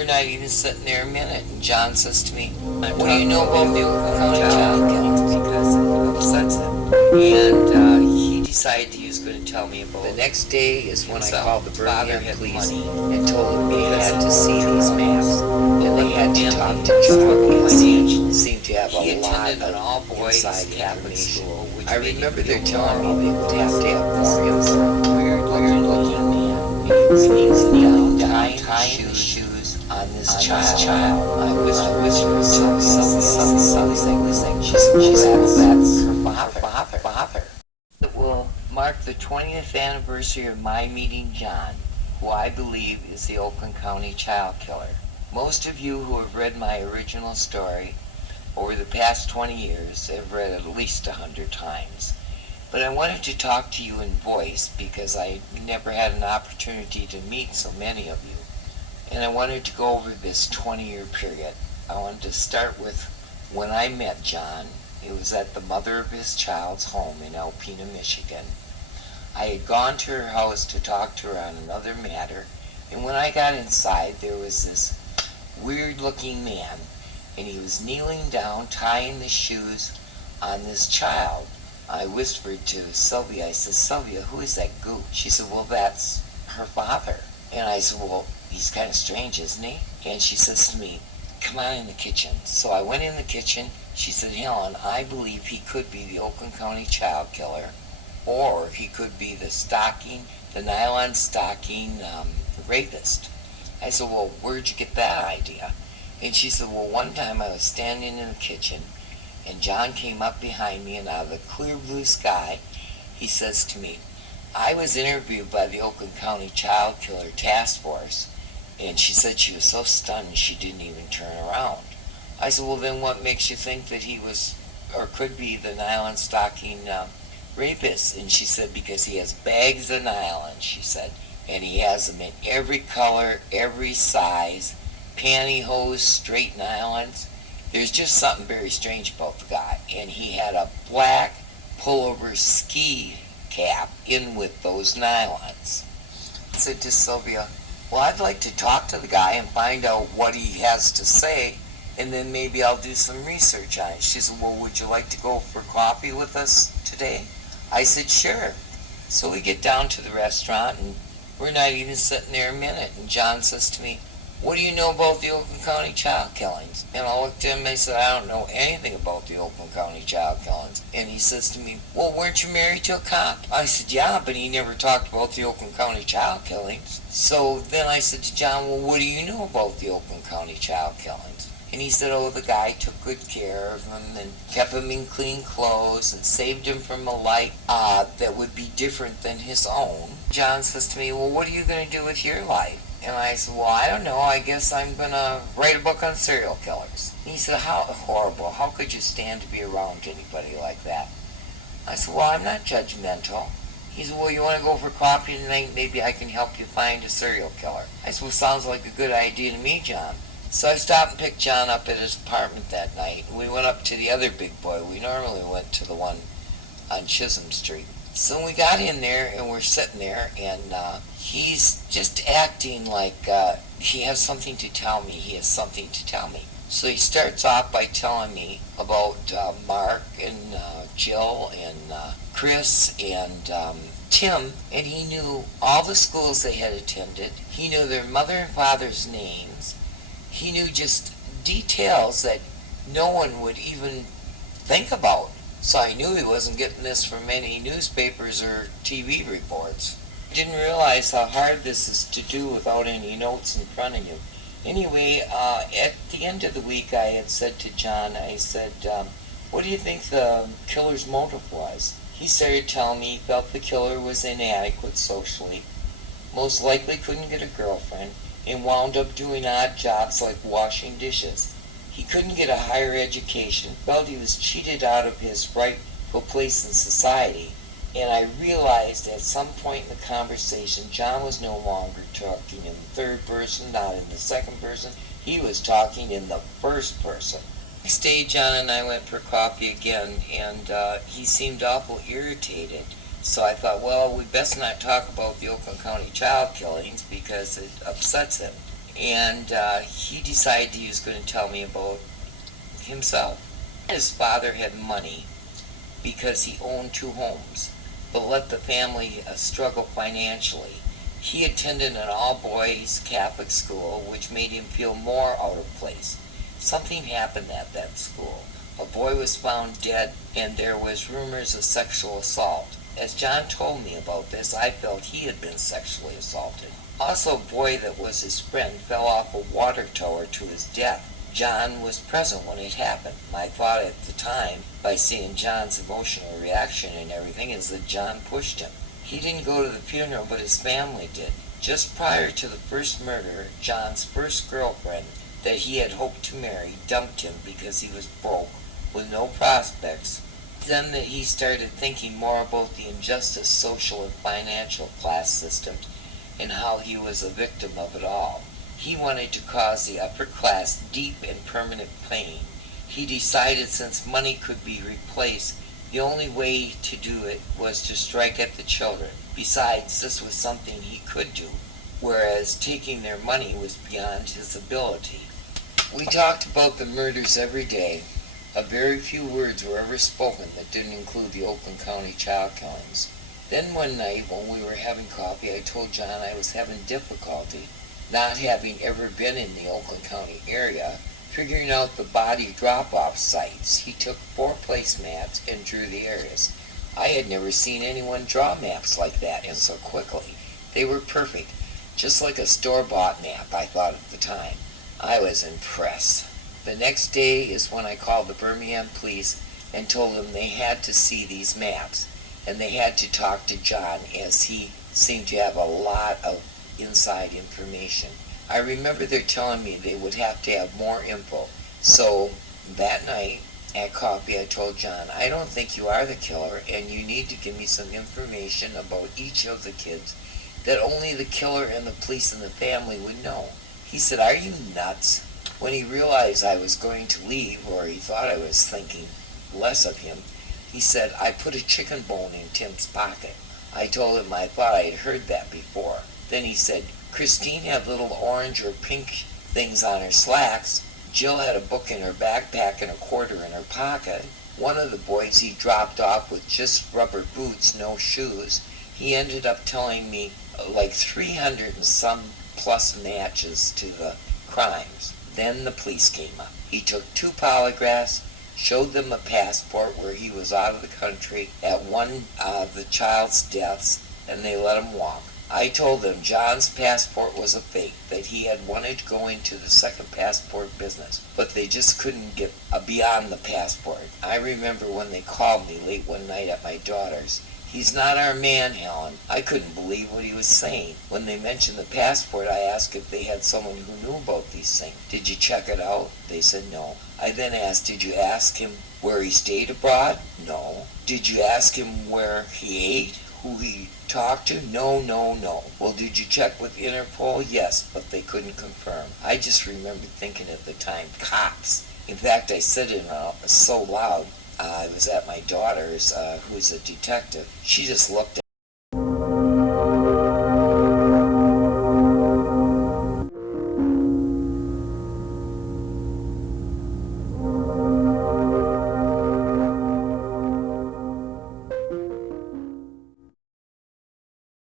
we're not even sitting there a minute, and John says to me, what do you know about the Oakland County child killings? Because it upsets him. And he decided he was going to tell me about it. The next day is when I called the Birmingham police and told them they had to see these maps, and they had to talk to John. He seemed to have a lot of inside information. I remember they're telling me they would have to have more info. Weird looking man. He's tying his shoes on this child. I whispered something. She said that's her father. It will mark the 20th anniversary of my meeting John, who I believe is the Oakland County child killer. Most of you who have read my original story over the past 20 years have read at least 100 times. But I wanted to talk to you in voice because I never had an opportunity to meet so many of you. And I wanted to go over this 20-year period. I wanted to start with when I met John. It was at the mother of his child's home in Alpena, Michigan. I had gone to her house to talk to her on another matter, and when I got inside, there was this weird-looking man, and he was kneeling down, tying the shoes on this child. I whispered to Sylvia, I said, Sylvia, who is that goop? She said, well, that's her father. And I said, well, he's kind of strange, isn't he? And she says to me, come on in the kitchen. So I went in the kitchen. She said, Helen, I believe he could be the Oakland County child killer, or he could be the nylon stocking rapist. I said, well, where'd you get that idea? And she said, well, one time I was standing in the kitchen, and John came up behind me, and out of the clear blue sky, he says to me, I was interviewed by the Oakland County Child Killer Task Force, and she said she was so stunned she didn't even turn around. I said, well, then what makes you think that he was, or could be, the nylon stocking rapist? And she said, because he has bags of nylon, she said, and he has them in every color, every size, pantyhose, straight nylons. There's just something very strange about the guy. And he had a black pullover ski cap in with those nylons. I said to Sylvia, well, I'd like to talk to the guy and find out what he has to say, and then maybe I'll do some research on it. She said, well, would you like to go for coffee with us today? I said, sure. So we get down to the restaurant, and we're not even sitting there a minute, and John says to me, what do you know about the Oakland County child killings? And I looked at him and I said, I don't know anything about the Oakland County child killings. And he says to me, well, weren't you married to a cop? I said, yeah, but he never talked about the Oakland County child killings. So then I said to John, well, what do you know about the Oakland County child killings? And he said, oh, the guy took good care of him and kept him in clean clothes and saved him from a life that would be different than his own. John says to me, well, what are you going to do with your life? And I said, well, I don't know. I guess I'm going to write a book on serial killers. And he said, how horrible. How could you stand to be around anybody like that? I said, well, I'm not judgmental. He said, well, you want to go for coffee tonight? Maybe I can help you find a serial killer. I said, well, sounds like a good idea to me, John. So I stopped and picked John up at his apartment that night. We went up to the other big boy. We normally went to the one on Chisholm Street. So we got in there, and we're sitting there, and he's just acting like he has something to tell me. He has something to tell me. So he starts off by telling me about Mark and Jill and Chris and Tim, and he knew all the schools they had attended. He knew their mother and father's names. He knew just details that no one would even think about. So I knew he wasn't getting this from any newspapers or TV reports. I didn't realize how hard this is to do without any notes in front of you. Anyway, at the end of the week I had said to John, I said, what do you think the killer's motive was? He started telling me he felt the killer was inadequate socially, most likely couldn't get a girlfriend, and wound up doing odd jobs like washing dishes. He couldn't get a higher education, felt he was cheated out of his rightful place in society, and I realized at some point in the conversation John was no longer talking in the third person, not in the second person. He was talking in the first person. Next day John and I went for coffee again, and he seemed awful irritated. So I thought, well, we best not talk about the Oakland County child killings because it upsets him. and he decided he was going to tell me about himself. His father had money because he owned 2 homes, but let the family struggle financially. He attended an all-boys Catholic school, which made him feel more out of place. Something happened at that school. A boy was found dead, and there was rumors of sexual assault. As John told me about this, I felt he had been sexually assaulted. Also, a boy that was his friend fell off a water tower to his death. John was present when it happened. My thought at the time, by seeing John's emotional reaction and everything, is that John pushed him. He didn't go to the funeral, but his family did. Just prior to the first murder, John's first girlfriend that he had hoped to marry dumped him because he was broke, with no prospects. Then that he started thinking more about the injustice social and financial class systems and how he was a victim of it all. He wanted to cause the upper class deep and permanent pain. He decided since money could be replaced, the only way to do it was to strike at the children. Besides, this was something he could do, whereas taking their money was beyond his ability. We talked about the murders every day. A very few words were ever spoken that didn't include the Oakland County child killings. Then one night when we were having coffee, I told John I was having difficulty, not having ever been in the Oakland County area, figuring out the body drop-off sites. He took 4 placemats and drew the areas. I had never seen anyone draw maps like that and so quickly. They were perfect, just like a store-bought map, I thought at the time. I was impressed. The next day is when I called the Birmingham police and told them they had to see these maps, and they had to talk to John, as he seemed to have a lot of inside information. I remember they're telling me they would have to have more info. So that night at coffee I told John, I don't think you are the killer, and you need to give me some information about each of the kids that only the killer and the police and the family would know. He said, are you nuts? When he realized I was going to leave, or he thought I was thinking less of him, he said, I put a chicken bone in Tim's pocket. I told him I thought I had heard that before. Then he said, Christine had little orange or pink things on her slacks. Jill had a book in her backpack and a quarter in her pocket. One of the boys he dropped off with just rubber boots, no shoes. He ended up telling me like 300 and some plus matches to the crimes. Then the police came up. He took 2 polygraphs, showed them a passport where he was out of the country at one of the child's deaths, and they let him walk. I told them John's passport was a fake, that he had wanted to go into the second passport business, but they just couldn't get beyond the passport. I remember when they called me late one night at my daughter's. He's not our man, Helen. I couldn't believe what he was saying. When they mentioned the passport, I asked if they had someone who knew about these things. Did you check it out? They said no. I then asked, did you ask him where he stayed abroad? No. Did you ask him where he ate? Who he talked to? No, no, no. Well, did you check with Interpol? Yes, but they couldn't confirm. I just remember thinking at the time, cops. In fact, I said it so loud. I was at my daughter's, who's a detective. She just looked